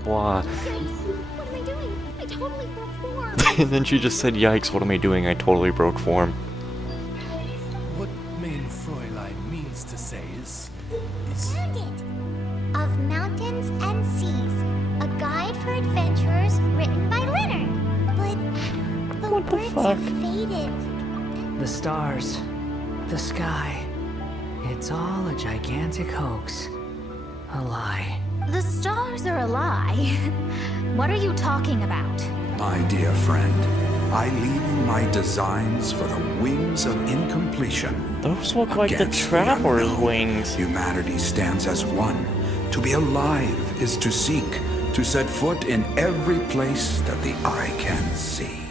blah blah. Yikes! What am I doing? I totally broke form! And then she just said, "Yikes, what am I doing? I totally broke form." What mein Fräulein means to say is... Found it! Of Mountains and Seas, a guide for adventurers written by Leonard. But the What the words fuck? have faded. The stars, the sky, it's all a gigantic hoax. A lie. The stars are a lie. What are you talking about? My dear friend, I leave you my designs for the wings of incompletion. Those look like the Against the Trapper's unknown, wings. Humanity stands as one. To be alive is to seek, to set foot in every place that the eye can see.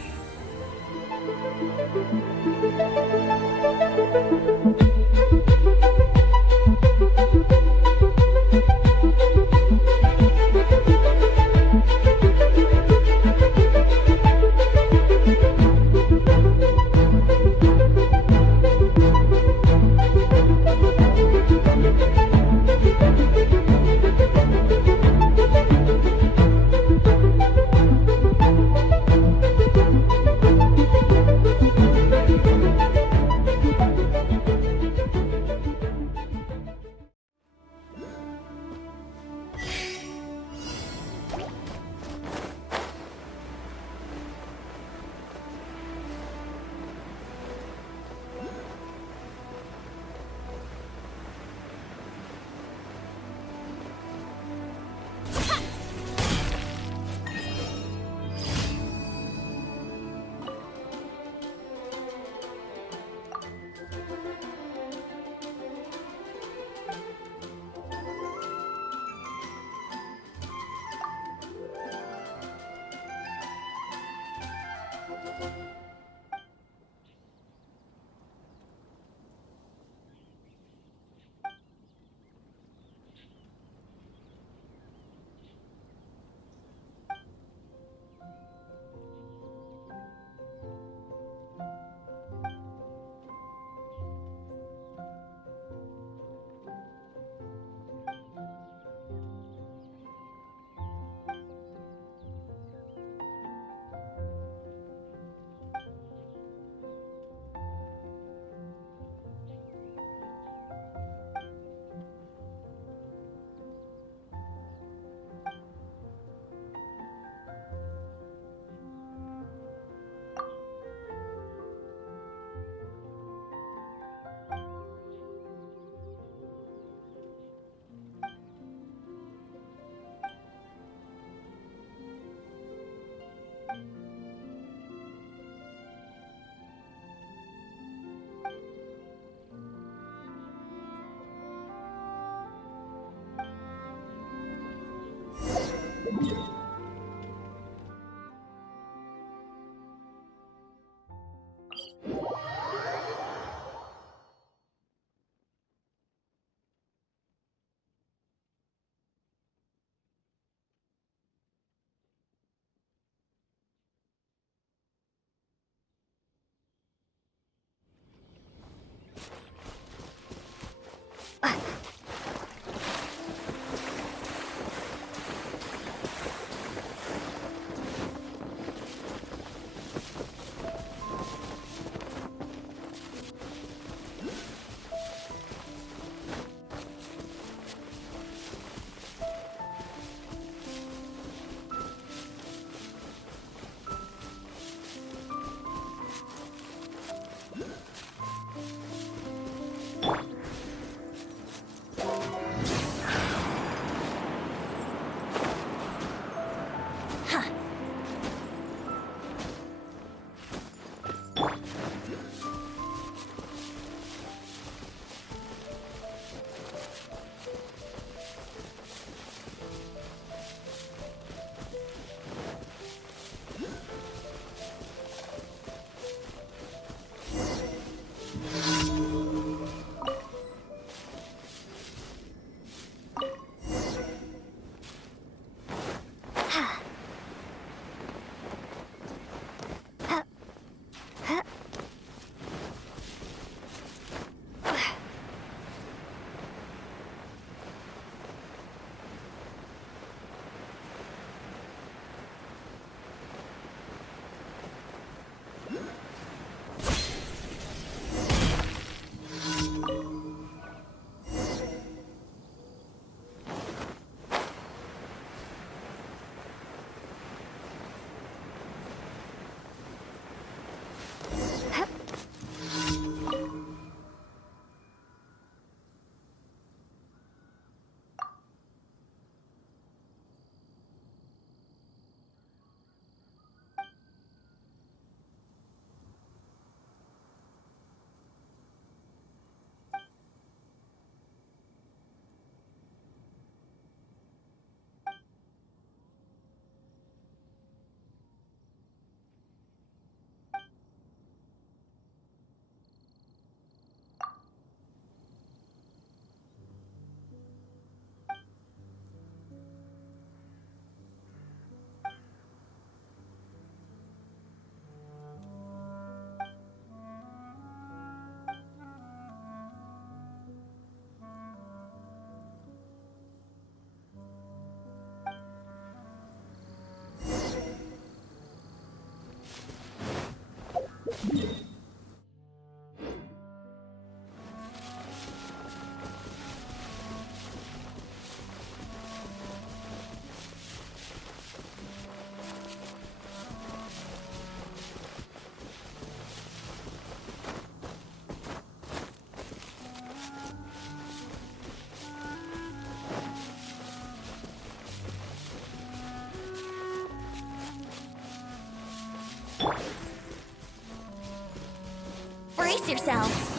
Brace yourselves.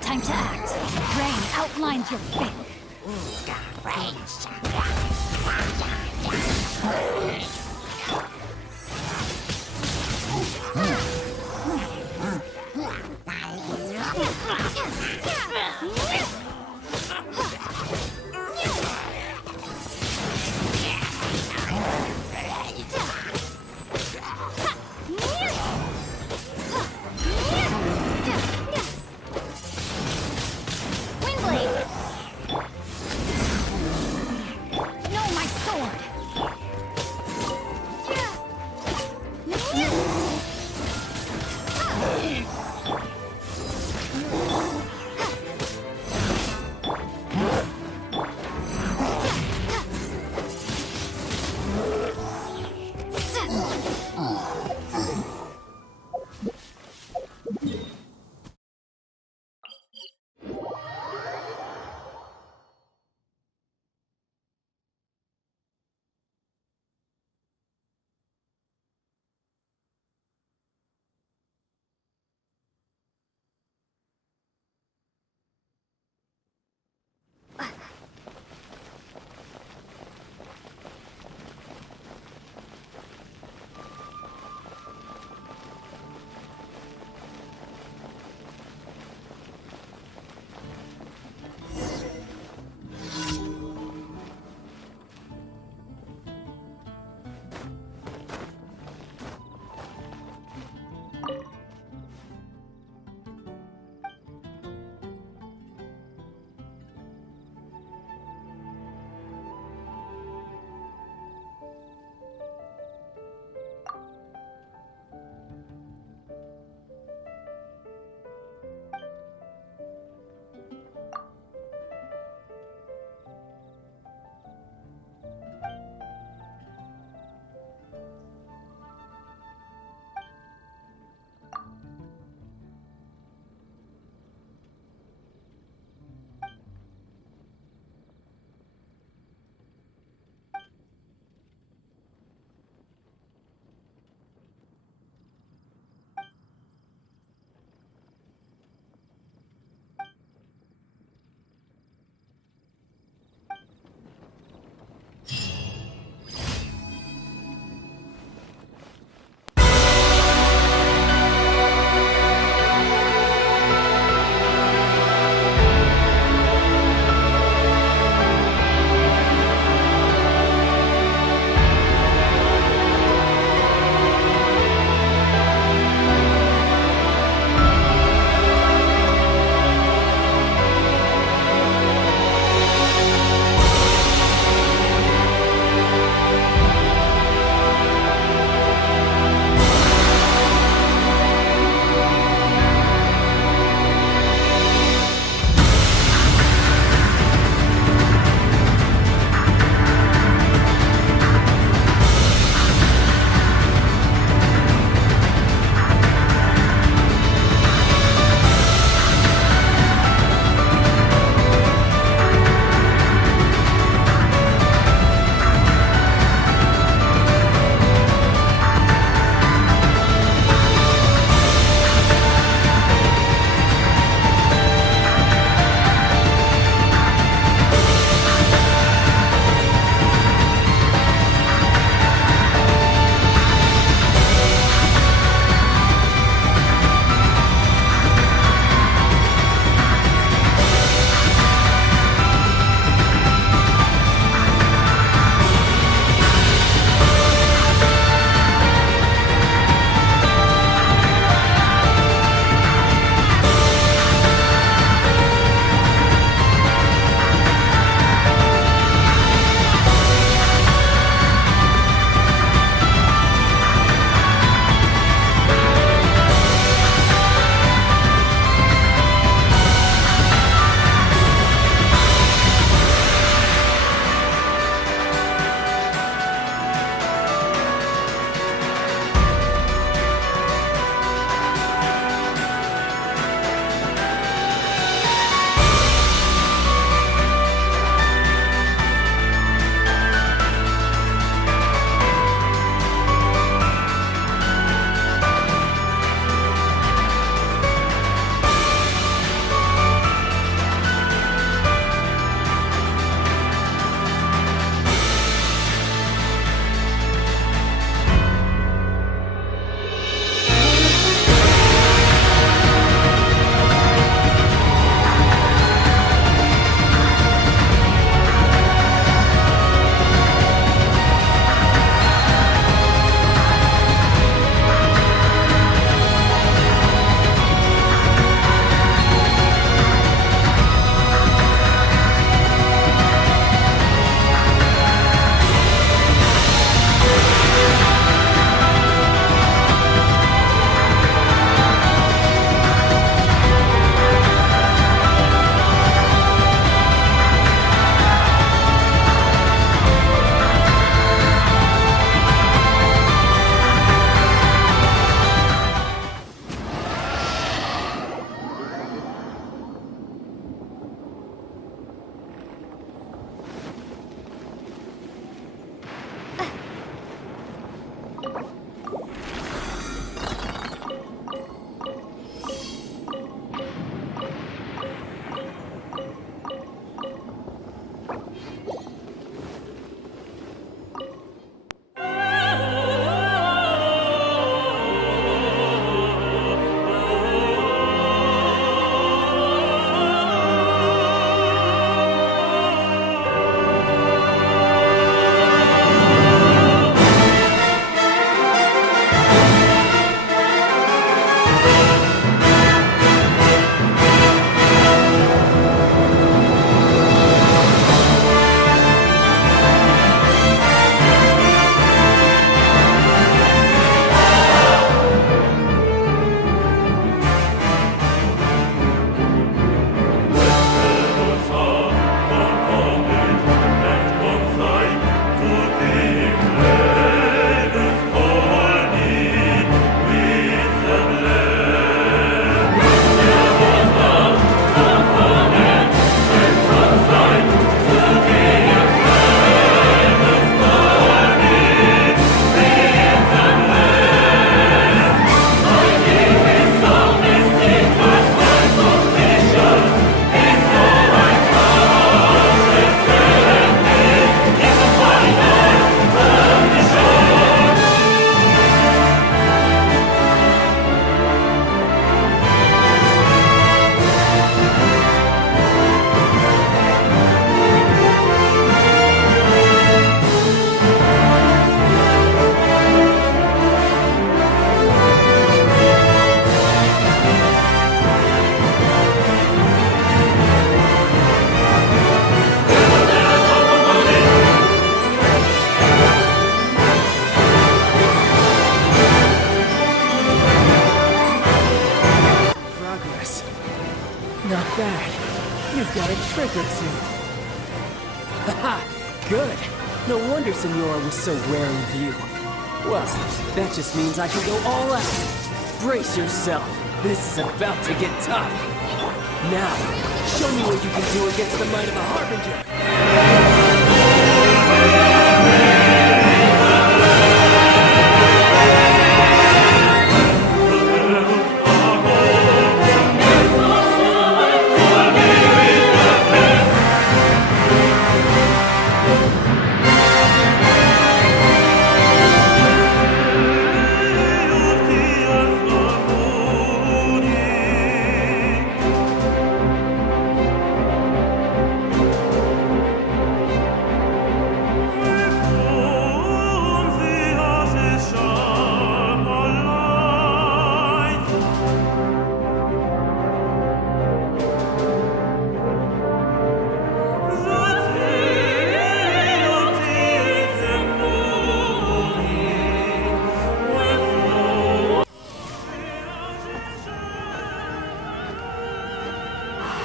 Time to act. Rain outlines your fate. trick or two. Haha, good. No wonder Senora was so wary of you. Well, that just means I can go all out. Brace yourself. This is about to get tough. Now, show me what you can do against the might of the Harbinger.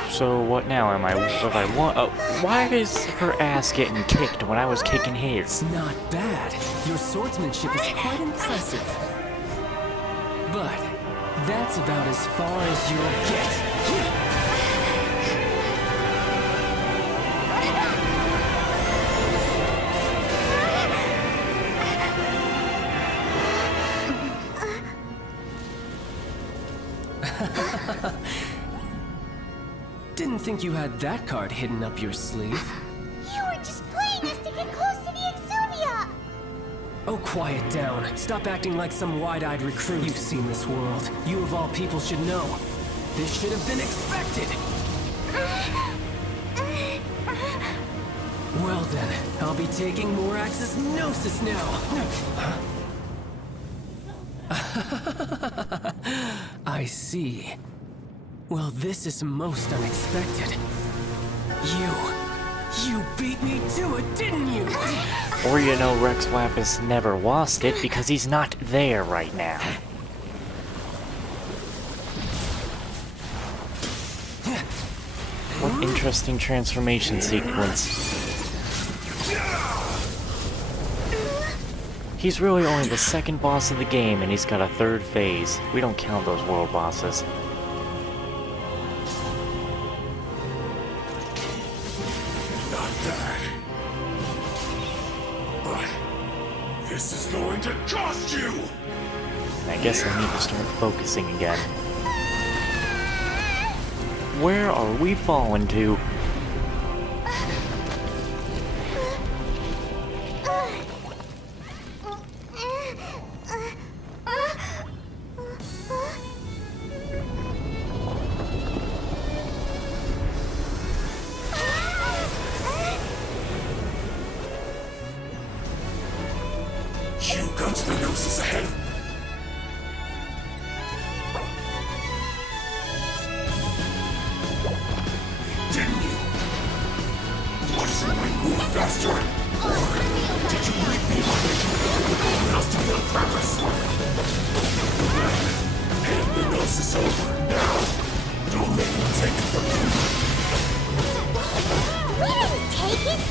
So what now? Am I what I want? Why is her ass getting kicked when I was kicking his? Not bad. Your swordsmanship is quite impressive. But that's about as far as you'll get. Didn't think you had that card hidden up your sleeve. You were just playing us to get close to the Exuvia! Oh, quiet down. Stop acting like some wide-eyed recruit. You've seen this world. You of all people should know. This should have been expected. Well then, I'll be taking more Axis Gnosis now. I see. Well, this is most unexpected. You beat me to it, didn't you? Or you know, Rex Lapis never lost it because he's not there right now. What interesting transformation sequence. He's really only the second boss of the game and he's got a third phase. We don't count those world bosses. This is going to cost you! I guess I need to start focusing again. Where are we falling to? You got the Gnosis ahead. Didn't you? Was it my move faster? Or did you leave me with else to build purpose? Hand the Gnosis over now. Don't make me take it from you. We didn't take it!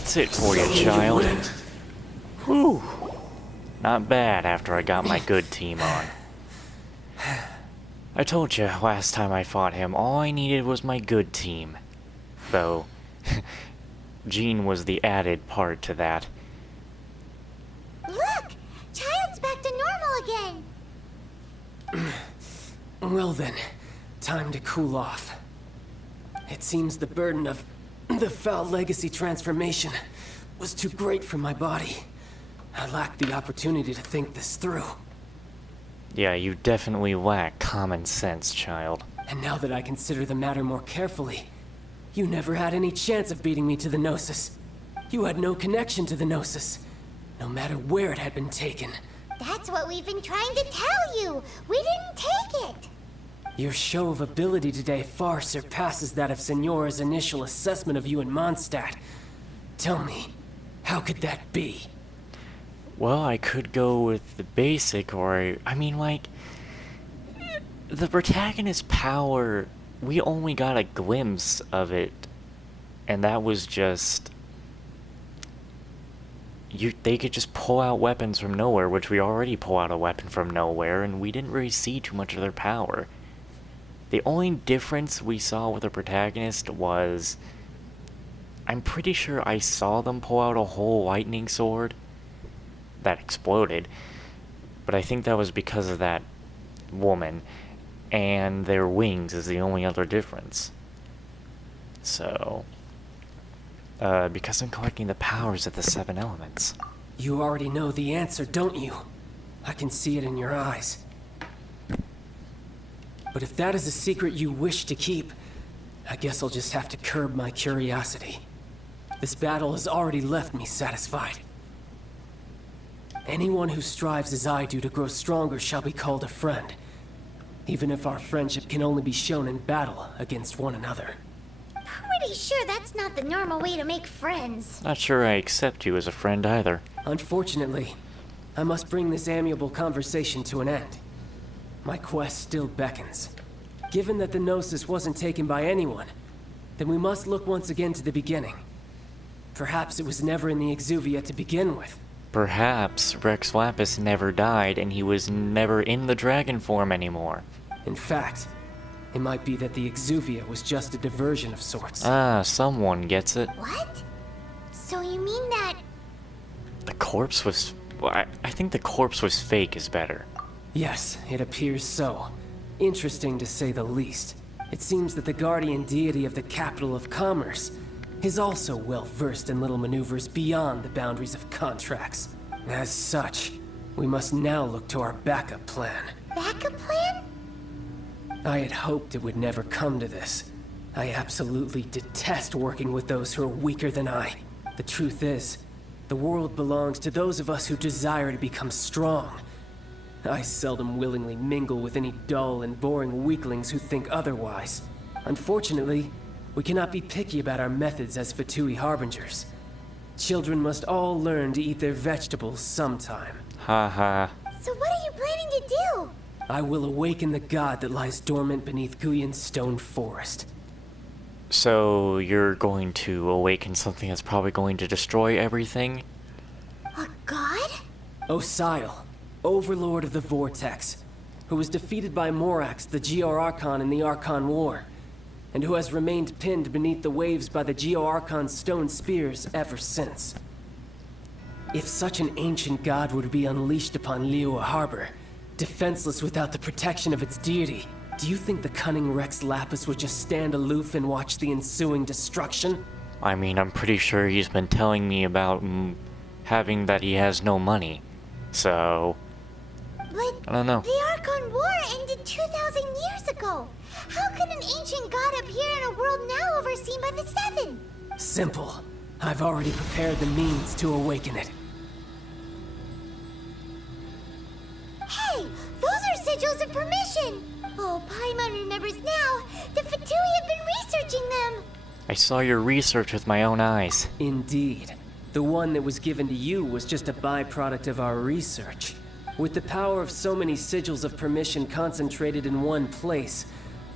that's it for you, child. Whew. Not bad after I got my good team on. I told you last time I fought him, all I needed was my good team. Though, Jean was the added part to that. Look! Child's back to normal again! Well then, time to cool off. It seems the burden of the foul legacy transformation was too great for my body. I lacked the opportunity to think this through. Yeah, you definitely lack common sense, child. And now that I consider the matter more carefully, you never had any chance of beating me to the Gnosis. You had no connection to the Gnosis, no matter where it had been taken. That's what we've been trying to tell you! We didn't take it! Your show of ability today far surpasses that of Signora's initial assessment of you in Mondstadt. Tell me, how could that be? Well, I could go with the basic, or I mean, like, the protagonist's power, we only got a glimpse of it, and that was just, they could just pull out weapons from nowhere, which we already pull out a weapon from nowhere, and we didn't really see too much of their power. The only difference we saw with the protagonist was, I'm pretty sure I saw them pull out a whole lightning sword that exploded, but I think that was because of that woman, and their wings is the only other difference. So, because I'm collecting the powers of the 7 elements. You already know the answer, don't you? I can see it in your eyes. But if that is a secret you wish to keep, I guess I'll just have to curb my curiosity. This battle has already left me satisfied. Anyone who strives as I do to grow stronger shall be called a friend, even if our friendship can only be shown in battle against one another. Pretty sure that's not the normal way to make friends. Not sure I accept you as a friend either. Unfortunately, I must bring this amiable conversation to an end. My quest still beckons. Given that the Gnosis wasn't taken by anyone, then we must look once again to the beginning. Perhaps it was never in the Exuvia to begin with. Perhaps Rex Lapis never died and he was never in the dragon form anymore. In fact, it might be that the Exuvia was just a diversion of sorts. Ah, someone gets it. What? So you mean that... The corpse was... well, I think the corpse was fake is better. Yes, it appears so. Interesting to say the least. It seems that the guardian deity of the capital of commerce is also well versed in little maneuvers beyond the boundaries of contracts. As such, we must now look to our backup plan. backup plan? I had hoped it would never come to this. I absolutely detest working with those who are weaker than I. The truth is, the world belongs to those of us who desire to become strong. I seldom willingly mingle with any dull and boring weaklings who think otherwise. Unfortunately, we cannot be picky about our methods as Fatui Harbingers. Children must all learn to eat their vegetables sometime. Ha ha. So what are you planning to do? I will awaken the god that lies dormant beneath Guyon's stone forest. So you're going to awaken something that's probably going to destroy everything? A god? Osile, overlord of the Vortex, who was defeated by Morax, the Geo-Archon in the Archon War, and who has remained pinned beneath the waves by the Geo-Archon's stone spears ever since. If such an ancient god were to be unleashed upon Liyue Harbor, defenseless without the protection of its deity, do you think the cunning Rex Lapis would just stand aloof and watch the ensuing destruction? I mean, I'm pretty sure he's been telling me about having that he has no money. So, But I don't know. the Archon War ended 2,000 years ago. How could an ancient god appear in a world now overseen by the Seven? Simple. I've already prepared the means to awaken it. Hey, those are sigils of permission. Oh, Paimon remembers now. The Fatui have been researching them. I saw your research with my own eyes. Indeed. The one that was given to you was just a byproduct of our research. With the power of so many sigils of permission concentrated in one place,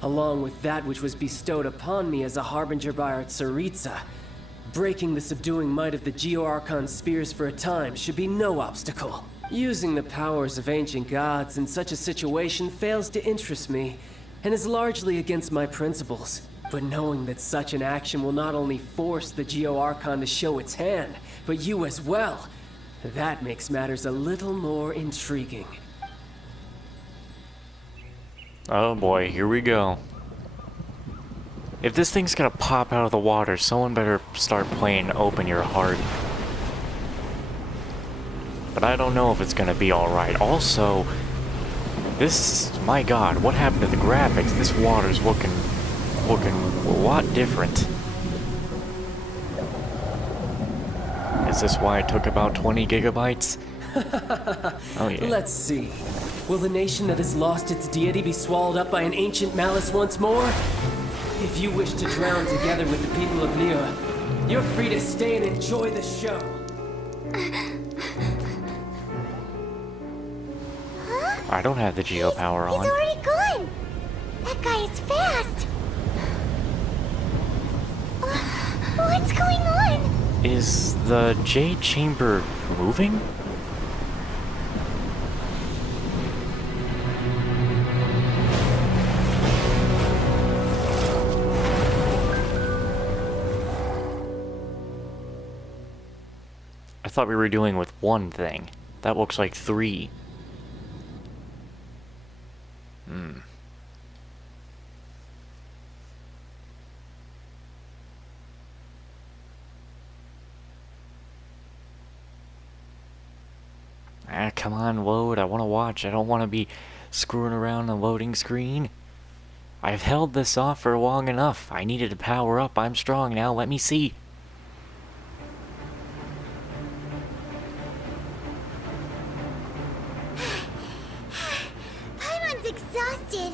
along with that which was bestowed upon me as a harbinger by our Tsaritsa, Breaking the subduing might of the Geo-Archon spears for a time should be no obstacle. Using the powers of ancient gods in such a situation fails to interest me, and is largely against my principles. But knowing that such an action will not only force the Geo-Archon to show its hand, but you as well, that makes matters a little more intriguing. Oh boy, here we go. If this thing's gonna pop out of the water, someone better start playing Open Your Heart. But I don't know if it's gonna be alright. Also, this, my god, what happened to the graphics? This water's looking a lot different. Is this why it took about 20 gigabytes? Oh yeah. Let's see. Will the nation that has lost its deity be swallowed up by an ancient malice once more? If you wish to drown together with the people of Liyue, you're free to stay and enjoy the show. I don't have the Geo power on. He's already gone! That guy is fast! What's going on? Is the Jade Chamber moving? I thought we were dealing with one thing. That looks like 3. Ah, come on, load. I want to watch. I don't want to be screwing around the loading screen. I've held this off for long enough. I needed to power up. I'm strong now. Let me see. Paimon's exhausted.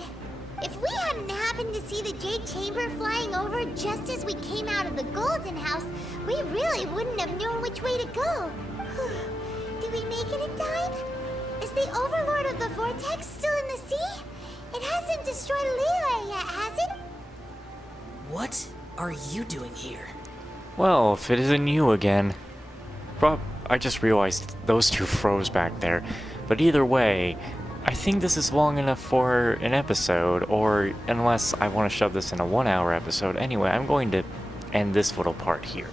If we hadn't happened to see the Jade Chamber flying over just as we came out of the Golden House, we really wouldn't have known which way to go. Did we make it in time? Is the Overlord of the Vortex still in the sea? It hasn't destroyed Liyue yet, has it? What are you doing here? Well, if it isn't you again. I just realized those two froze back there. But either way, I think this is long enough for an episode, or unless I want to shove this in a 1-hour episode. Anyway, I'm going to end this little part here.